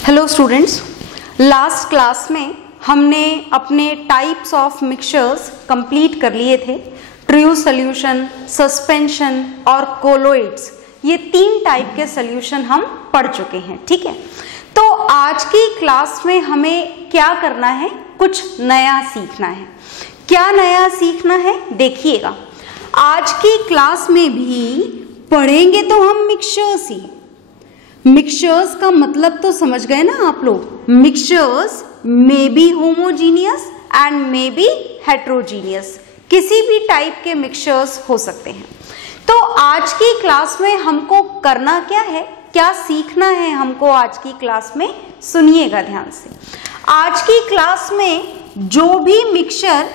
Hello students, last class में हमने अपने टाइप्स ऑफ मिक्सचर्स कंप्लीट कर लिए थे। ट्रू सॉल्यूशन, सस्पेंशन और कोलोइड्स, ये 3 टाइप के सॉल्यूशन हम पढ़ चुके हैं। ठीक है, तो आज की क्लास में हमें क्या करना है, कुछ नया सीखना है। क्या नया सीखना है देखिएगा। आज की क्लास में भी पढ़ेंगे तो हम मिक्सचर्स ही। मिक्सचर्स का मतलब तो समझ गए ना आप लोग। Mixtures may be homogeneous and may be heterogeneous, किसी भी टाइप के मिक्सचर्स हो सकते हैं। तो आज की क्लास में हमको करना क्या है, क्या सीखना है हमको आज की क्लास में, सुनिएगा ध्यान से। आज की क्लास में जो भी मिक्सचर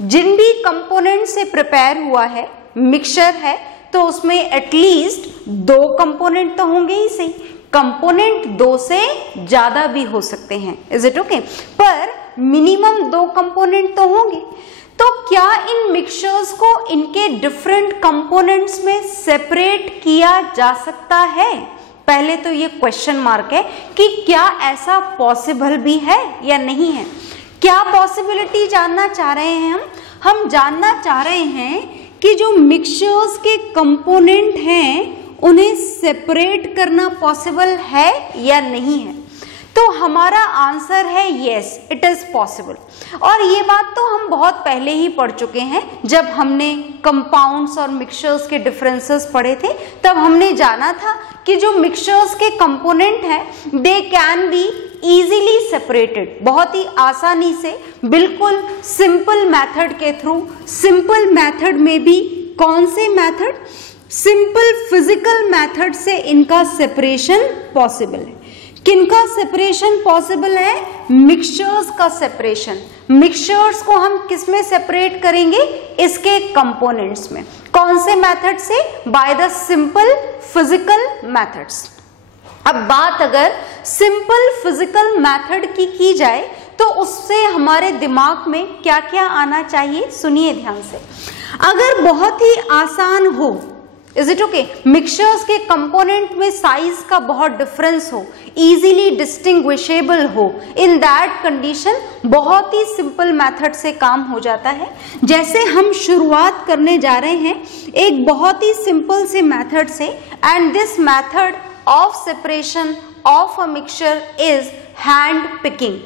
जिन भी कंपोनेंट से प्रिपेयर हुआ है, मिक्सचर है तो उसमें एटलीस्ट 2 कंपोनेंट तो होंगे ही सही। कंपोनेंट 2 से ज्यादा भी हो सकते हैं, इज इट ओके, पर मिनिमम 2 कंपोनेंट तो होंगे। तो क्या इन मिक्सचर्स को इनके डिफरेंट कंपोनेंट्स में सेपरेट किया जा सकता है? पहले तो ये क्वेश्चन मार्क है कि क्या ऐसा पॉसिबल भी है या नहीं है। क्या पॉसिबिलिटी जानना चाह रहे हैं हम जानना चाह रहे हैं कि जो मिक्सचर्स के कंपोनेंट हैं उन्हें सेपरेट करना पॉसिबल है या नहीं है। तो हमारा आंसर है यस, इट इज पॉसिबल। और ये बात तो हम बहुत पहले ही पढ़ चुके हैं, जब हमने कंपाउंड्स और मिक्सचर्स के डिफरेंसेस पढ़े थे तब हमने जाना था कि जो मिक्सचर्स के कंपोनेंट हैं they can be easily separated, बहुत ही आसानी से, बिल्कुल सिंपल मेथड के थ्रू। सिंपल मेथड में भी कौन से मेथड? सिंपल फिजिकल मेथड से इनका सेपरेशन पॉसिबल है। किनका सेपरेशन पॉसिबल है? मिक्सचर्स का सेपरेशन। मिक्सचर्स को हम किस में सेपरेट करेंगे? इसके कंपोनेंट्स में। कौन से मेथड से? By the simple physical methods. अब बात अगर सिंपल फिजिकल मेथड की जाए तो उससे हमारे दिमाग में क्या क्या आना चाहिए, सुनिए ध्यान से। अगर बहुत ही आसान हो, इज इट ओके, मिक्सचर्स के कंपोनेंट में साइज का बहुत डिफरेंस हो, इजीली डिस्टिंग्विशेबल हो, इन दैट कंडीशन बहुत ही सिंपल मेथड से काम हो जाता है। जैसे हम शुरुआत करने जा रहे हैं एक बहुत ही सिंपल से मेथड से, and this method of separation of a mixture is hand picking।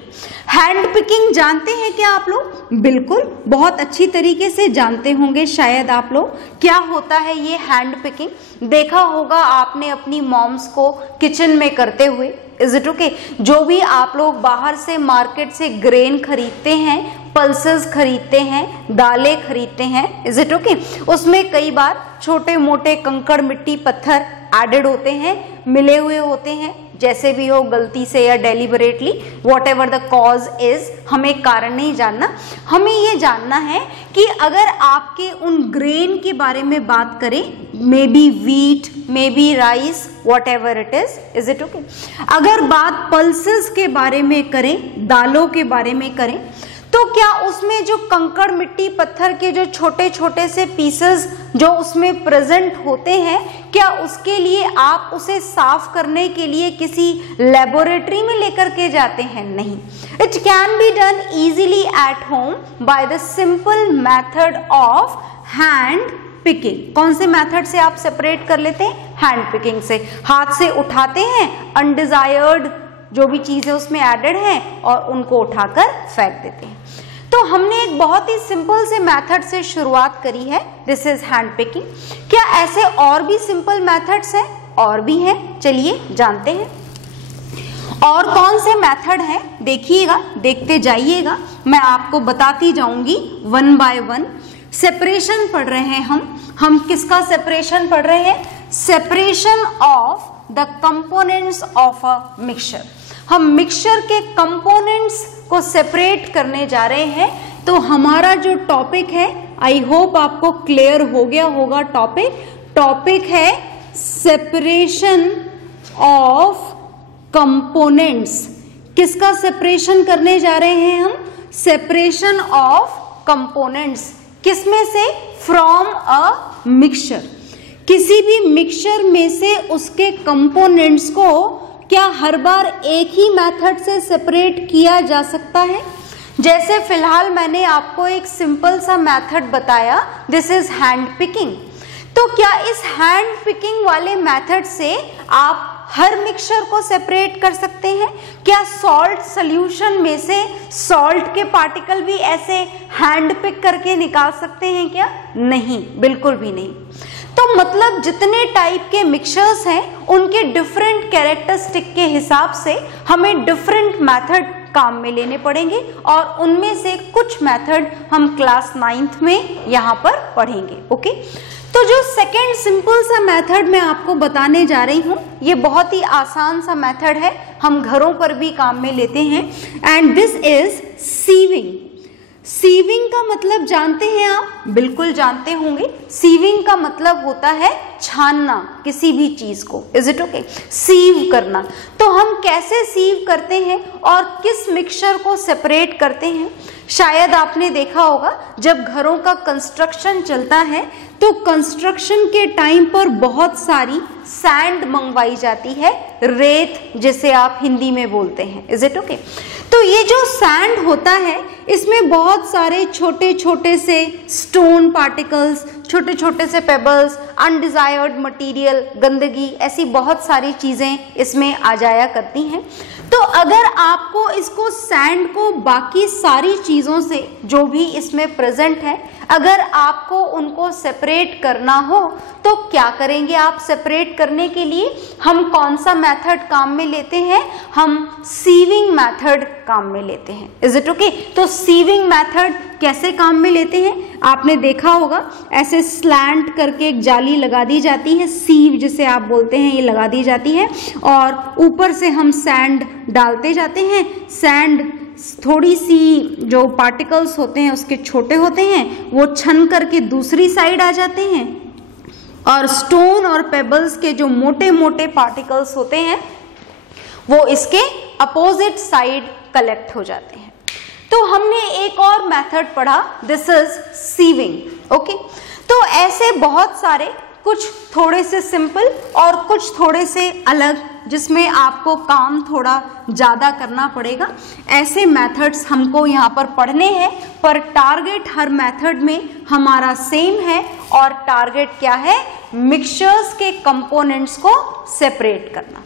Hand picking जानते हैं क्या आप लोग? बिल्कुल, बहुत अच्छी तरीके से जानते होंगे शायद आप लोग। क्या होता है ये हैंड पिकिंग? देखा होगा आपने अपनी मॉम्स को किचन में करते हुए, इज इट ओके। जो भी आप लोग बाहर से मार्केट से ग्रेन खरीदते हैं, पल्सेस खरीदते हैं, दालें खरीदते हैं, इज इट ओके, उसमें कई बार छोटे मोटे कंकड़ मिट्टी पत्थर एडेड होते हैं, मिले हुए होते हैं, जैसे भी हो, गलती से या deliberately, what ever the cause is, हमें कारण नहीं जानना। हमें ये जानना है कि अगर आपके उन ग्रेन के बारे में बात करें, may be wheat, may be rice, what ever it is it okay. अगर बात पल्सेस के बारे में करें, दालों के बारे में करें, तो क्या उसमें जो कंकड़ मिट्टी पत्थर के जो छोटे छोटे से पीसेस जो उसमें प्रेजेंट होते हैं, क्या उसके लिए आप उसे साफ करने के लिए किसी लेबोरेटरी में लेकर के जाते हैं? नहीं। It can be done easily at home by the simple method of hand picking. कौन से मेथड से आप सेपरेट कर लेते हैं? हैंड पिकिंग से। हाथ से उठाते हैं, अनडिजायर्ड जो भी चीजें उसमें एडेड हैं और उनको उठाकर फेंक देते हैं। तो हमने एक बहुत ही सिंपल से मेथड से शुरुआत करी है, दिस इज हैंड पिकिंग। क्या ऐसे और भी सिंपल मेथड्स हैं? और भी हैं, चलिए जानते हैं। और कौन से मेथड हैं देखिएगा, देखते जाइएगा, मैं आपको बताती जाऊंगी वन बाय वन। सेपरेशन पढ़ रहे हैं हम किसका सेपरेशन पढ़ रहे हैं? Separation of the components of a mixture. हम मिक्सचर के कंपोनेंट्स को सेपरेट करने जा रहे हैं। तो हमारा जो टॉपिक है, आई होप आपको क्लियर हो गया होगा। टॉपिक है सेपरेशन ऑफ कंपोनेंट्स। किसका सेपरेशन करने जा रहे हैं हम? Separation of components. किसमें से? From a mixture. किसी भी मिक्सचर में से उसके कंपोनेंट्स को क्या हर बार एक ही मेथड से सेपरेट किया जा सकता है? जैसे फिलहाल मैंने आपको एक सिंपल सा मेथड बताया, दिस इज हैंड पिकिंग। तो क्या इस हैंड पिकिंग वाले मेथड से आप हर मिक्सचर को सेपरेट कर सकते हैं? क्या सॉल्ट सॉल्यूशन में से सॉल्ट के पार्टिकल भी ऐसे हैंड पिक करके निकाल सकते हैं क्या? नहीं, बिल्कुल भी नहीं। तो मतलब जितने टाइप के मिक्सचर्स हैं उनके डिफरेंट कैरेक्टरिस्टिक के हिसाब से हमें डिफरेंट मेथड काम में लेने पड़ेंगे और उनमें से कुछ मेथड हम क्लास 9th में यहाँ पर पढ़ेंगे। ओके, तो जो सेकेंड सिंपल सा मेथड मैं आपको बताने जा रही हूँ, ये बहुत ही आसान सा मेथड है, हम घरों पर भी काम में लेते हैं, and this is sieving. Sieving का मतलब जानते हैं आप? बिल्कुल जानते होंगे। सीविंग का मतलब होता है छानना किसी भी चीज को। Is it okay? सीव करना। तो हम कैसे सीव करते हैं और किस मिक्सचर को सेपरेट करते हैं? शायद आपने देखा होगा जब घरों का कंस्ट्रक्शन चलता है तो कंस्ट्रक्शन के टाइम पर बहुत सारी सैंड मंगवाई जाती है, रेत जिसे आप हिंदी में बोलते हैं। Is it okay? तो ये जो सैंड होता है इसमें बहुत सारे छोटे छोटे से स्टोन पार्टिकल्स, छोटे छोटे से पेबल्स, अनडिजायर्ड मटेरियल, गंदगी, ऐसी बहुत सारी चीजें इसमें आ जाया करती हैं। तो अगर आपको इसको सैंड को बाकी सारी चीजों से जो भी इसमें प्रेजेंट है, अगर आपको उनको सेपरेट करना हो तो क्या करेंगे आप? सेपरेट करने के लिए हम कौन सा मेथड काम में लेते हैं? हम सीविंग मेथड काम में लेते हैं। Is it okay? तो सीविंग मेथड कैसे काम में लेते हैं? आपने देखा होगा ऐसे स्लैंट करके एक जाली लगा दी जाती है, सीव जिसे आप बोलते हैं, ये लगा दी जाती है और ऊपर से हम सैंड डालते जाते हैं। सैंड थोड़ी सी जो पार्टिकल्स होते हैं उसके छोटे होते हैं, वो छन करके दूसरी साइड आ जाते हैं और स्टोन और पेबल्स के जो मोटे मोटे पार्टिकल्स होते हैं वो इसके अपोजिट साइड कलेक्ट हो जाते हैं। तो हमने एक और मेथड पढ़ा, दिस इज सीविंग। ओके, तो ऐसे बहुत सारे, कुछ थोड़े से सिंपल और कुछ थोड़े से अलग, जिसमें आपको काम थोड़ा ज़्यादा करना पड़ेगा, ऐसे मेथड्स हमको यहाँ पर पढ़ने हैं। पर टारगेट हर मेथड में हमारा सेम है और टारगेट क्या है? मिक्सचर्स के कंपोनेंट्स को सेपरेट करना।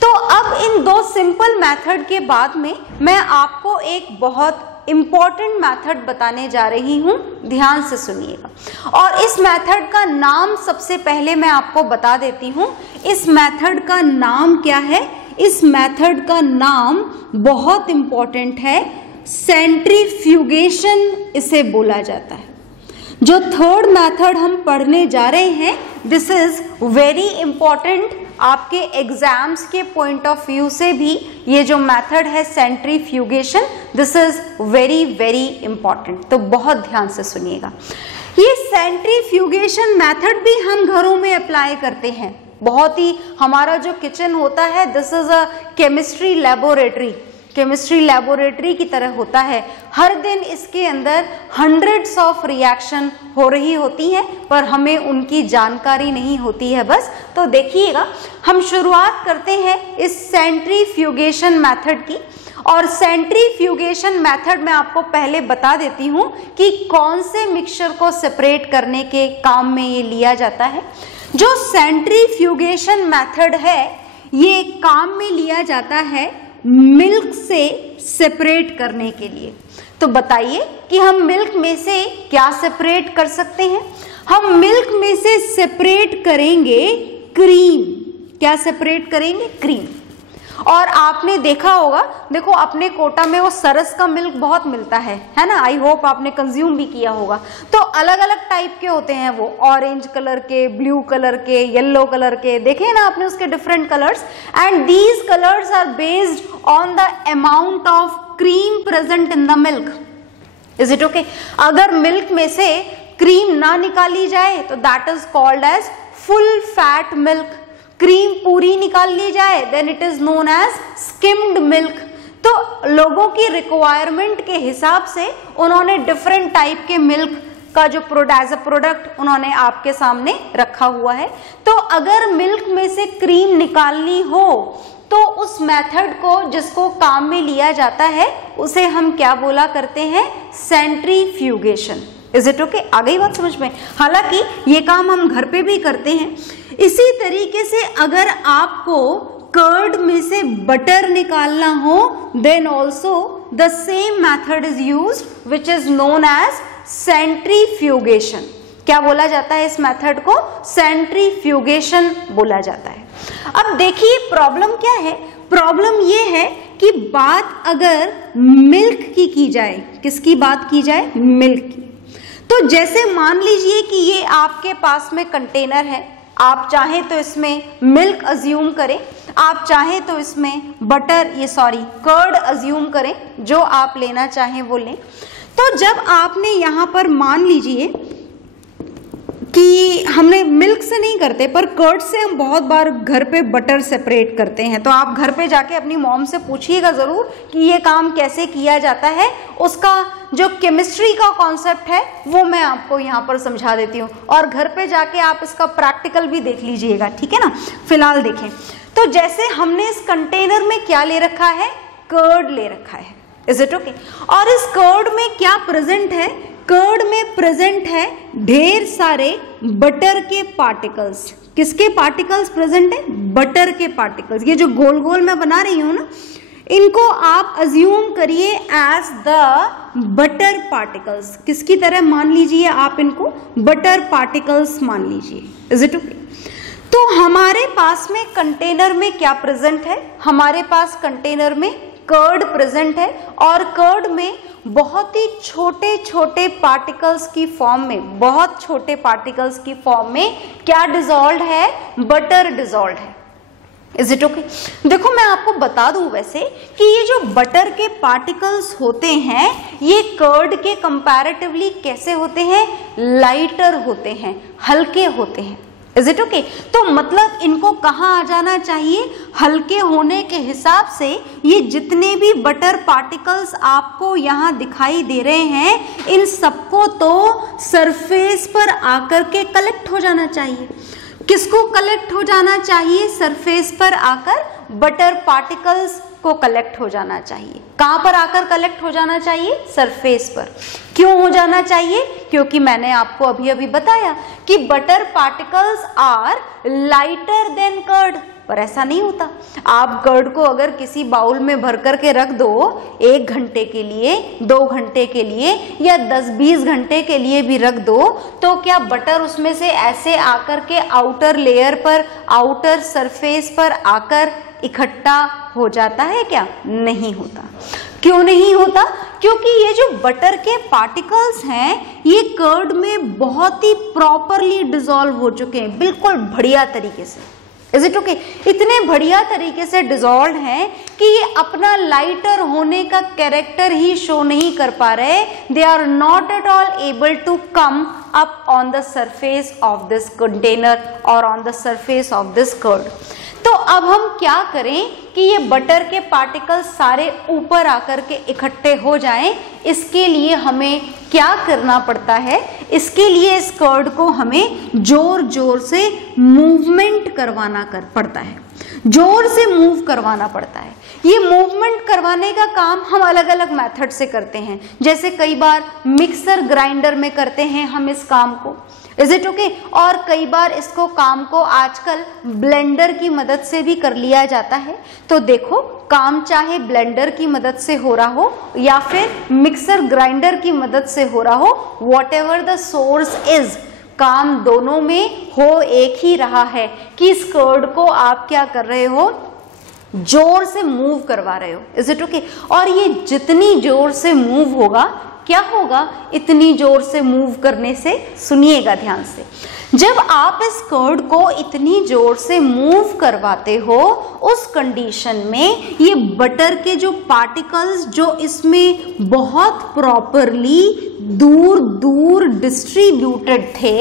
तो अब इन दो सिंपल मेथड के बाद में मैं आपको एक बहुत इम्पॉर्टेंट मेथड बताने जा रही हूं, ध्यान से सुनिएगा। और इस मेथड का नाम सबसे पहले मैं आपको बता देती हूं। इस मेथड का नाम क्या है? इस मेथड का नाम बहुत इम्पॉर्टेंट है, सेंट्रीफ्यूगेशन इसे बोला जाता है। जो थर्ड मेथड हम पढ़ने जा रहे हैं, दिस इज वेरी इंपॉर्टेंट। आपके एग्जाम्स के पॉइंट ऑफ व्यू से भी ये जो मेथड है centrifugation, this is very very important. तो बहुत ध्यान से सुनिएगा। ये सेंट्रीफ्यूगेशन मेथड भी हम घरों में अप्लाई करते हैं। बहुत ही, हमारा जो किचन होता है, this is a chemistry laboratory, chemistry laboratory की तरह होता है। हर दिन इसके अंदर हंड्रेड्स ऑफ रिएक्शन हो रही होती हैं, पर हमें उनकी जानकारी नहीं होती है बस। तो देखिएगा, हम शुरुआत करते हैं इस सेंट्रीफ्यूगेशन मेथड की। और सेंट्रीफ्यूगेशन मेथड में आपको पहले बता देती हूँ कि कौन से मिक्सचर को सेपरेट करने के काम में ये लिया जाता है। जो सेंट्रीफ्यूगेशन मेथड है, ये काम में लिया जाता है मिल्क से सेपरेट करने के लिए। तो बताइए कि हम मिल्क में से क्या सेपरेट कर सकते हैं? हम मिल्क में से सेपरेट करेंगे क्रीम। क्या सेपरेट करेंगे? क्रीम। और आपने देखा होगा, देखो अपने कोटा में वो सरस का मिल्क बहुत मिलता है ना? आई होप आपने कंज्यूम भी किया होगा। तो अलग अलग टाइप के होते हैं वो, ऑरेंज कलर के, ब्लू कलर के, येलो कलर के, देखे ना आपने उसके different colours. And these colours are based on the amount of cream present in the milk. Is it okay? अगर मिल्क में से क्रीम ना निकाली जाए तो that is called as full fat milk. Cream पूरी निकाल ली जाए then it is known as skimmed milk. तो लोगों की रिक्वायरमेंट के हिसाब से उन्होंने डिफरेंट टाइप के मिल्क इसका जो एज अ प्रोडक्ट उन्होंने आपके सामने रखा हुआ है। तो अगर मिल्क में से क्रीम निकालनी हो तो उस मेथड को जिसको काम में लिया जाता है उसे हम क्या बोला करते हैं, सेंट्रीफ्यूगेशन। Is it okay? आ गई बात समझ में? हालांकि ये काम हम घर पे भी करते हैं। इसी तरीके से अगर आपको कर्ड में से बटर निकालना हो then also the same method is used which is known as centrifugation. क्या बोला जाता है इस मेथड को? सेंट्रीफ्यूगेशन बोला जाता है। अब देखिए प्रॉब्लम क्या है, प्रॉब्लम ये है कि बात अगर मिल्क की जाए, किसकी बात की जाए? मिल्क की। तो जैसे मान लीजिए कि ये आपके पास में कंटेनर है, आप चाहें तो इसमें मिल्क अज्यूम करें, आप चाहें तो इसमें बटर कर्ड अज्यूम करें, जो आप लेना चाहें वो लें। तो जब आपने यहाँ पर मान लीजिए कि हमने मिल्क से नहीं करते पर कर्ड से हम बहुत बार घर पे बटर सेपरेट करते हैं, तो आप घर पे जाके अपनी मॉम से पूछिएगा ज़रूर कि ये काम कैसे किया जाता है। उसका जो केमिस्ट्री का कॉन्सेप्ट है वो मैं आपको यहाँ पर समझा देती हूँ, और घर पे जाके आप इसका प्रैक्टिकल भी देख लीजिएगा, ठीक है ना। फिलहाल देखें तो जैसे हमने इस कंटेनर में क्या ले रखा है, कर्ड ले रखा है, इज इट ओके? और इस कर्ड में क्या प्रेजेंट है? कर्ड में प्रेजेंट है ढेर सारे बटर के पार्टिकल्स। किसके पार्टिकल्स प्रेजेंट है? बटर के पार्टिकल्स। ये जो गोल गोल मैं बना रही हूं ना, इनको आप अज्यूम करिए एज द बटर पार्टिकल्स। किसकी तरह मान लीजिए आप इनको? बटर पार्टिकल्स मान लीजिए, इज इट ओके? तो हमारे पास में कंटेनर में क्या प्रेजेंट है? हमारे पास कंटेनर में कर्ड प्रेजेंट है, और कर्ड में बहुत ही छोटे छोटे पार्टिकल्स की फॉर्म में, बहुत छोटे पार्टिकल्स की फॉर्म में क्या डिसॉल्व्ड है? बटर डिसॉल्व्ड है। Is it okay? देखो मैं आपको बता दूं वैसे कि ये जो बटर के पार्टिकल्स होते हैं ये कर्ड के कंपैरेटिवली कैसे होते हैं? लाइटर होते हैं, हल्के होते हैं। Is it okay? तो मतलब इनको कहाँ आ जाना चाहिए? हल्के होने के हिसाब से ये जितने भी बटर पार्टिकल्स आपको यहाँ दिखाई दे रहे हैं इन सबको तो सरफेस पर आकर के कलेक्ट हो जाना चाहिए। किसको कलेक्ट हो जाना चाहिए? सरफेस पर आकर बटर पार्टिकल्स को कलेक्ट हो जाना चाहिए। कहां पर आकर कलेक्ट हो जाना चाहिए? सरफेस पर। क्यों हो जाना चाहिए? क्योंकि मैंने आपको अभी अभी बताया कि butter particles are lighter than curd. पर ऐसा नहीं होता। आप कर्ड को अगर किसी बाउल में भर करके रख दो 1 घंटे के लिए, 2 घंटे के लिए या 10-20 घंटे के लिए भी रख दो, तो क्या बटर उसमें से ऐसे आकर के आउटर लेयर पर, आउटर सरफेस पर आकर इकट्ठा हो जाता है क्या? नहीं होता। क्यों नहीं होता? क्योंकि ये जो बटर के पार्टिकल्स हैं ये कर्ड में बहुत ही प्रॉपरली डिसॉल्व हो चुके हैं, बिल्कुल बढ़िया तरीके से। Is it okay? इतने बढ़िया तरीके से डिसॉल्व हैं कि ये अपना लाइटर होने का कैरेक्टर ही शो नहीं कर पा रहे। They are not at all able to come up on the surface of this container और on the surface of this curd. तो अब हम क्या करें कि ये बटर के पार्टिकल्स सारे ऊपर आकर के इकट्ठे हो जाएं? इसके लिए हमें क्या करना पड़ता है? इसके लिए इस कर्ड को हमें जोर जोर से मूवमेंट करवाना पड़ता है, जोर से मूव करवाना पड़ता है। ये मूवमेंट करवाने का काम हम अलग अलग मेथड से करते हैं, जैसे कई बार मिक्सर ग्राइंडर में करते हैं हम इस काम को। Is it okay? और कई बार इसको काम को आजकल ब्लेंडर की मदद से भी कर लिया जाता है। तो देखो काम चाहे ब्लेंडर की मदद से हो रहा हो या फिर मिक्सर ग्राइंडर की मदद से हो रहा हो, what ever the source is, काम दोनों में हो एक ही रहा है कि इस कर्ड को आप क्या कर रहे हो? जोर से मूव करवा रहे हो। Is it okay? और ये जितनी जोर से मूव होगा, क्या होगा? इतनी जोर से मूव करने से, सुनिएगा ध्यान से, जब आप इस कर्ड को इतनी जोर से मूव करवाते हो उस कंडीशन में ये बटर के जो पार्टिकल्स जो इसमें बहुत प्रॉपरली दूर दूर डिस्ट्रीब्यूटेड थे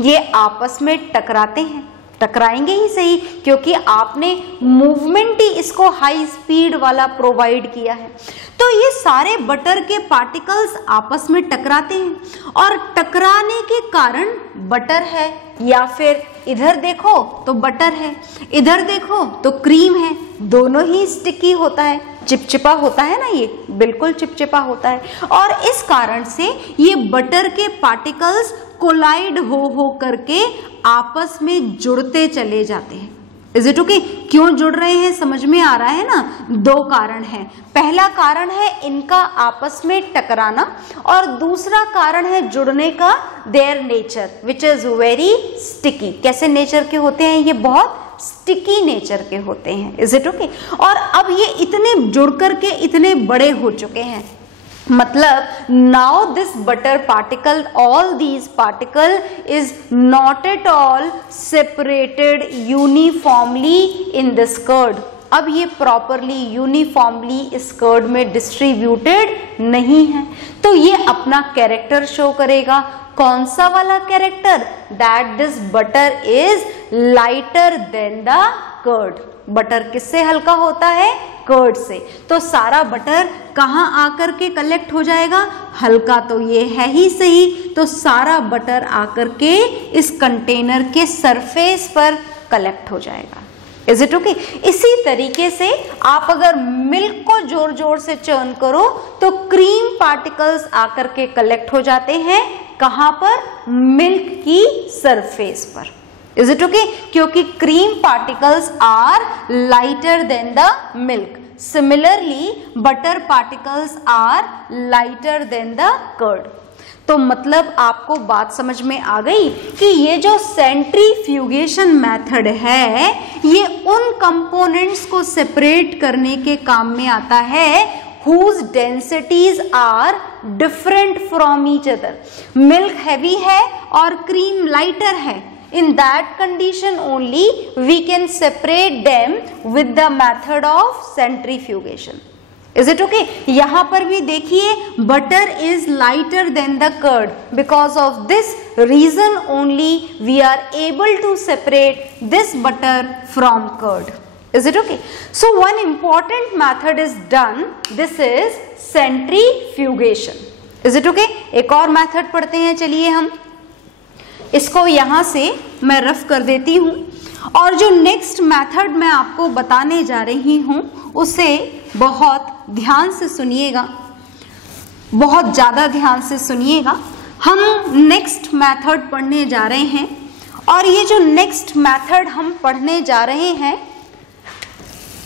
ये आपस में टकराते हैं। टकराएंगे ही सही, क्योंकि आपने मूवमेंट ही इसको हाई स्पीड वाला प्रोवाइड किया है। तो ये सारे बटर के पार्टिकल्स आपस में टकराते हैं और टकराने के कारण बटर है, या फिर इधर देखो तो बटर है, इधर देखो तो क्रीम है, दोनों ही स्टिकी होता है, चिपचिपा होता है ना, ये बिल्कुल चिपचिपा होता है। और इस कारण से ये बटर के पार्टिकल्स कोलाइड हो करके आपस में जुड़ते चले जाते हैं। Is it okay? क्यों जुड़ रहे हैं समझ में आ रहा है ना? दो कारण है। पहला कारण है इनका आपस में टकराना और दूसरा कारण है जुड़ने का their nature which is very sticky. कैसे नेचर के होते हैं? ये बहुत स्टिकी नेचर के होते हैं। Is it okay? और अब ये इतने जुड़ करके इतने बड़े हो चुके हैं, मतलब now this butter particle, all these particle is not at all separated uniformly in this curd। अब ये प्रॉपरली यूनिफॉर्मली इस कर्ड में डिस्ट्रीब्यूटेड नहीं है, तो ये अपना कैरेक्टर शो करेगा। कौन सा वाला character? That this butter is lighter than the curd. Butter किससे हल्का होता है? कर्ड से। तो सारा बटर कहाँ आकर के कलेक्ट हो जाएगा? हल्का तो ये है ही सही, तो सारा बटर आकर के इस कंटेनर के सरफेस पर कलेक्ट हो जाएगा। Is it okay? इसी तरीके से आप अगर मिल्क को जोर जोर से चर्न करो तो क्रीम पार्टिकल्स आकर के कलेक्ट हो जाते हैं। कहाँ पर? मिल्क की सरफेस पर। Is it okay? क्योंकि cream particles are lighter than the milk. Similarly butter particles are lighter than the curd. तो मतलब आपको बात समझ में आ गई कि ये जो सेंट्रीफ्यूगेशन मेथड है ये उन कंपोनेंट्स को सेपरेट करने के काम में आता है whose densities are different from each other। Milk heavy है और क्रीम लाइटर है। In that condition only we can separate them with the method of centrifugation। Is it okay? यहाँ पर भी देखिए butter is lighter than the curd, because of this reason only we are able to separate this butter from curd। Is it okay? So one important method is done, this is centrifugation। Is it okay? एक और method पढ़ते हैं, चलिए हम इसको यहाँ से मैं रफ कर देती हूँ। और जो नेक्स्ट मेथड मैं आपको बताने जा रही हूँ उसे बहुत ध्यान से सुनिएगा, बहुत ज़्यादा ध्यान से सुनिएगा। हम नेक्स्ट मेथड पढ़ने जा रहे हैं और ये जो नेक्स्ट मेथड हम पढ़ने जा रहे हैं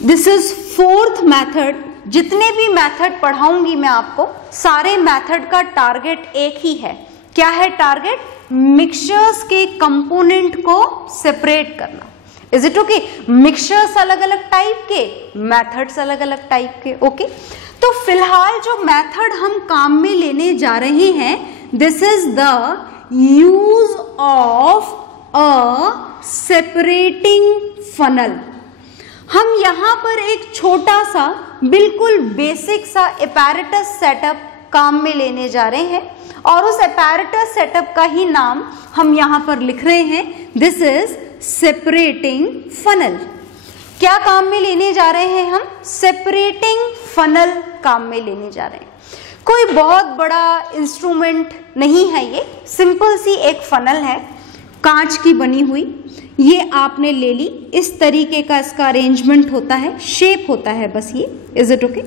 दिस इज फोर्थ मेथड। जितने भी मेथड पढ़ाऊंगी मैं आपको, सारे मेथड का टारगेट एक ही है। क्या है टारगेट? मिक्सचर्स के कंपोनेंट को सेपरेट करना। Is it okay? मिक्सचर्स अलग अलग टाइप के, मेथड्स अलग अलग टाइप के। ओके तो फिलहाल जो मेथड हम काम में लेने जा रहे हैं this is the use of a separating funnel. हम यहाँ पर एक छोटा सा बिल्कुल बेसिक सा एपैरेटस सेटअप काम में लेने जा रहे हैं और उस एपैरेटस सेटअप का ही नाम हम यहाँ पर लिख रहे हैं, दिस इज सेपरेटिंग फनल। क्या काम में लेने जा रहे हैं हम? सेपरेटिंग फनल काम में लेने जा रहे हैं। कोई बहुत बड़ा इंस्ट्रूमेंट नहीं है, ये सिंपल सी एक फनल है कांच की बनी हुई। ये आपने ले ली, इस तरीके का इसका अरेंजमेंट होता है, शेप होता है बस ये। Is it okay?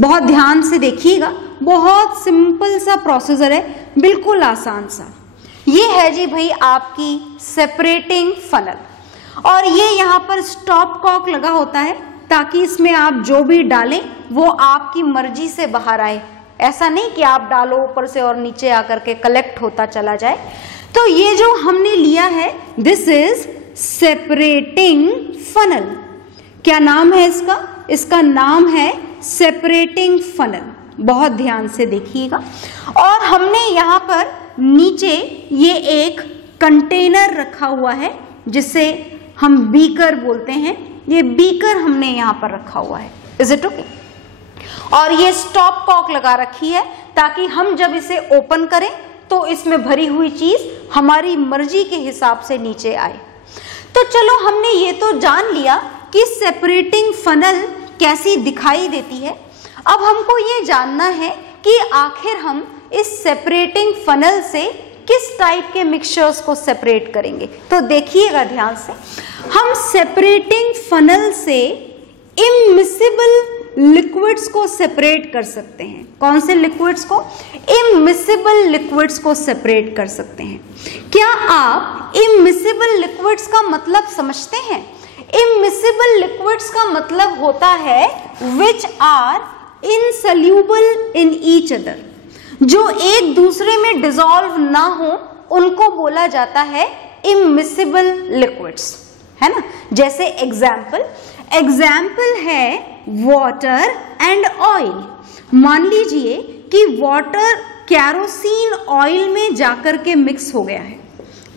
बहुत ध्यान से देखिएगा, बहुत सिंपल सा प्रोसीजर है, बिल्कुल आसान सा। ये है जी भाई आपकी सेपरेटिंग फनल और ये यहाँ पर स्टॉप कॉक लगा होता है ताकि इसमें आप जो भी डालें वो आपकी मर्जी से बाहर आए। ऐसा नहीं कि आप डालो ऊपर से और नीचे आकर के कलेक्ट होता चला जाए। तो ये जो हमने लिया है दिस इज सेपरेटिंग फनल। क्या नाम है इसका? इसका नाम है सेपरेटिंग फनल। बहुत ध्यान से देखिएगा। और हमने यहाँ पर नीचे ये एक कंटेनर रखा हुआ है जिसे हम बीकर बोलते हैं। ये बीकर हमने यहाँ पर रखा हुआ है। Is it okay? और ये स्टॉप कॉक लगा रखी है ताकि हम जब इसे ओपन करें तो इसमें भरी हुई चीज हमारी मर्जी के हिसाब से नीचे आए। तो चलो हमने ये तो जान लिया कि सेपरेटिंग फनल कैसी दिखाई देती है। अब हमको ये जानना है कि आखिर हम इस सेपरेटिंग फनल से किस टाइप के मिक्सचर्स को सेपरेट करेंगे। तो देखिएगा ध्यान से, हम सेपरेटिंग फनल से इम्मिसिबल लिक्विड्स को सेपरेट कर सकते हैं। कौन से लिक्विड्स को? इम्मिसिबल लिक्विड्स को सेपरेट कर सकते हैं। क्या आप इम्मिसिबल लिक्विड्स का मतलब समझते हैं? इम्मिसिबल लिक्विड्स का मतलब होता है which are insoluble in each other, जो एक दूसरे में डिसॉल्व ना हो उनको बोला जाता है इम्मिसिबल लिक्विड्स, है ना। जैसे एग्जाम्पल है वाटर एंड ऑयल। मान लीजिए कि वाटर कैरोसिन ऑयल में जाकर के मिक्स हो गया है,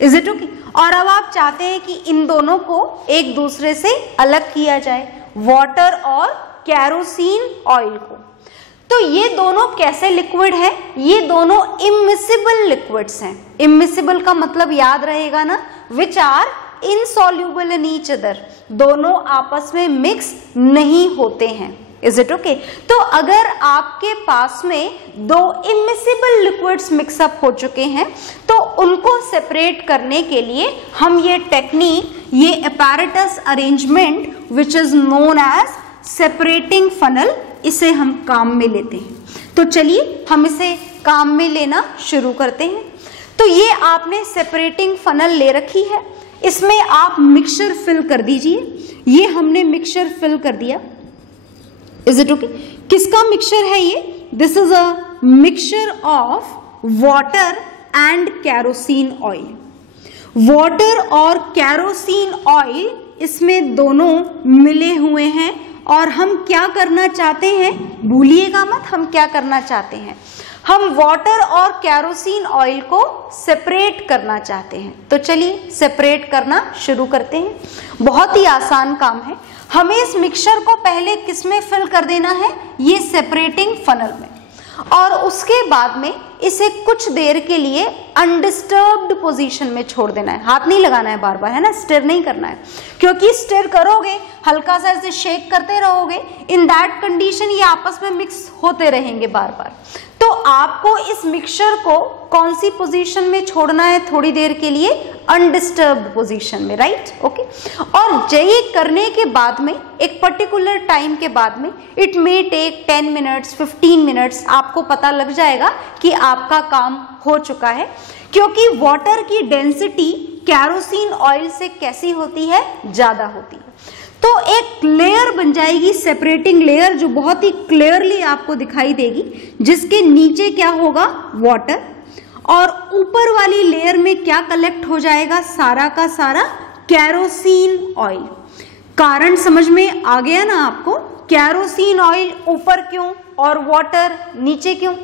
इज इट ओके? और अब आप चाहते हैं कि इन दोनों को एक दूसरे से अलग किया जाए, वाटर और कैरोसिन ऑयल को। तो ये दोनों कैसे लिक्विड है? ये दोनों इम्मिसिबल लिक्विड्स हैं। इम्मिसिबल का मतलब याद रहेगा ना, which are insoluble in each other, दोनों आपस में मिक्स नहीं होते हैं, इज इट ओके? तो अगर आपके पास में दो इम्मिसिबल लिक्विड्स मिक्सअप हो चुके हैं तो उनको सेपरेट करने के लिए हम ये टेक्निक, ये apparatus arrangement which is known as separating funnel, इसे हम काम में लेते हैं। तो चलिए हम इसे काम में लेना शुरू करते हैं। तो ये आपने सेपरेटिंग फनल ले रखी है, इसमें आप मिक्सचर फिल कर दीजिए। ये हमने मिक्सचर फिल कर दिया, इज इट ओके? किसका मिक्सचर है ये? This is a mixture of water and kerosene oil. Water और कैरोसिन ऑयल इसमें दोनों मिले हुए हैं और हम क्या करना चाहते हैं? भूलिएगा मत, हम क्या करना चाहते हैं? हम वाटर और कैरोसिन ऑयल को सेपरेट करना चाहते हैं। तो चलिए सेपरेट करना शुरू करते हैं। बहुत ही आसान काम है। हमें इस मिक्सचर को पहले किस में फिल कर देना है? ये सेपरेटिंग फनल में, और उसके बाद में इसे कुछ देर के लिए अनडिस्टर्ब्ड पोजीशन में छोड़ देना है। हाथ नहीं लगाना है बार बार, है ना, स्टिर नहीं करना है, क्योंकि स्टिर करोगे, हल्का सा ऐसे शेक करते रहोगे, इन दैट कंडीशन ये आपस में मिक्स होते रहेंगे बार बार। तो आपको इस मिक्सचर को कौन सी पोजीशन में छोड़ना है? थोड़ी देर के लिए अनडिस्टर्ब्ड पोजीशन में, राइट, ओके। और ये करने के बाद में एक पर्टिकुलर टाइम के बाद में, it may take 10 minutes 15 minutes, आपको पता लग जाएगा कि आपका काम हो चुका है, क्योंकि वाटर की डेंसिटी कैरोसिन ऑयल से कैसी होती है? ज्यादा होती है। तो एक लेयर बन जाएगी, सेपरेटिंग लेयर, जो बहुत ही क्लियरली आपको दिखाई देगी, जिसके नीचे क्या होगा? वाटर, और ऊपर वाली लेयर में क्या कलेक्ट हो जाएगा? सारा का सारा कैरोसिन ऑयल। कारण समझ में आ गया ना आपको? कैरोसिन ऑयल ऊपर क्यों और वाटर नीचे क्यों?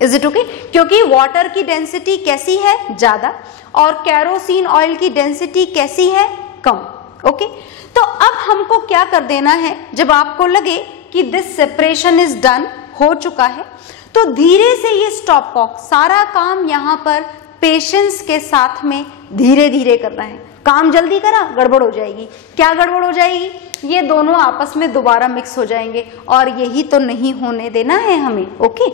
Is it okay? क्योंकि वाटर की डेंसिटी कैसी है? ज्यादा, और कैरोसिन ऑयल की डेंसिटी कैसी है? कम, ओके। तो अब हमको क्या कर देना है? जब आपको लगे कि दिस सेपरेशन इज डन, हो चुका है, तो धीरे से ये स्टॉप कॉक, सारा काम यहाँ पर पेशेंस के साथ में धीरे धीरे करना है। काम जल्दी करा, गड़बड़ हो जाएगी। क्या गड़बड़ हो जाएगी? ये दोनों आपस में दोबारा मिक्स हो जाएंगे, और यही तो नहीं होने देना है हमें, ओके।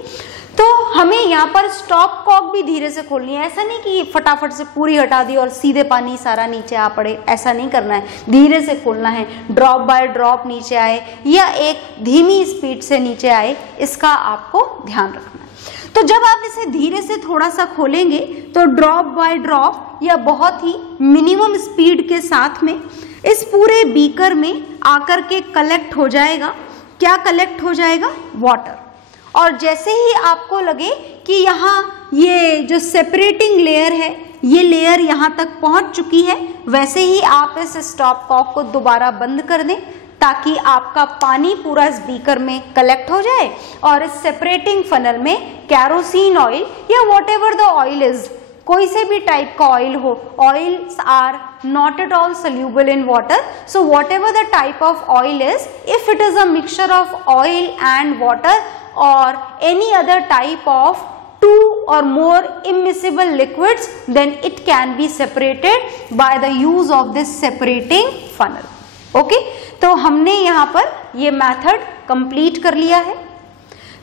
तो हमें यहाँ पर स्टॉप कॉक भी धीरे से खोलनी है। ऐसा नहीं कि फटाफट से पूरी हटा दी और सीधे पानी सारा नीचे आ पड़े, ऐसा नहीं करना है, धीरे से खोलना है। ड्रॉप बाय ड्रॉप नीचे आए या एक धीमी स्पीड से नीचे आए, इसका आपको ध्यान रखना है। तो जब आप इसे धीरे से थोड़ा सा खोलेंगे तो ड्रॉप बाय ड्रॉप या बहुत ही मिनिमम स्पीड के साथ में इस पूरे बीकर में आकर के कलेक्ट हो जाएगा। क्या कलेक्ट हो जाएगा? वाटर। और जैसे ही आपको लगे कि यहाँ ये जो सेपरेटिंग लेयर है, ये लेयर यहाँ तक पहुँच चुकी है, वैसे ही आप इस स्टॉप कॉक को दोबारा बंद कर दें, ताकि आपका पानी पूरा इस बीकर में कलेक्ट हो जाए और इस सेपरेटिंग फनल में कैरोसिन ऑयल या whatever the oil is, कोई से भी टाइप का ऑयल हो, oils are not at all soluble in water, so whatever the type of oil is, if it is a mixture of oil and water or any other type of two or more immiscible liquids, then it can be separated by the use of this separating funnel, okay। तो हमने यहाँ पर ये method complete कर लिया है।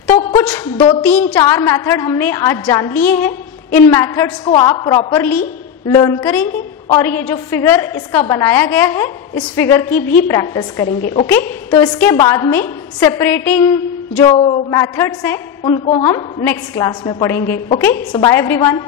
तो कुछ 2, 3, 4 मेथड हमने आज जान लिए हैं। इन मेथड्स को आप प्रॉपरली लर्न करेंगे और ये जो फिगर इसका बनाया गया है इस फिगर की भी प्रैक्टिस करेंगे। ओके, तो इसके बाद में सेपरेटिंग जो मेथड्स हैं उनको हम नेक्स्ट क्लास में पढ़ेंगे। ओके, सो बाय एवरीवन।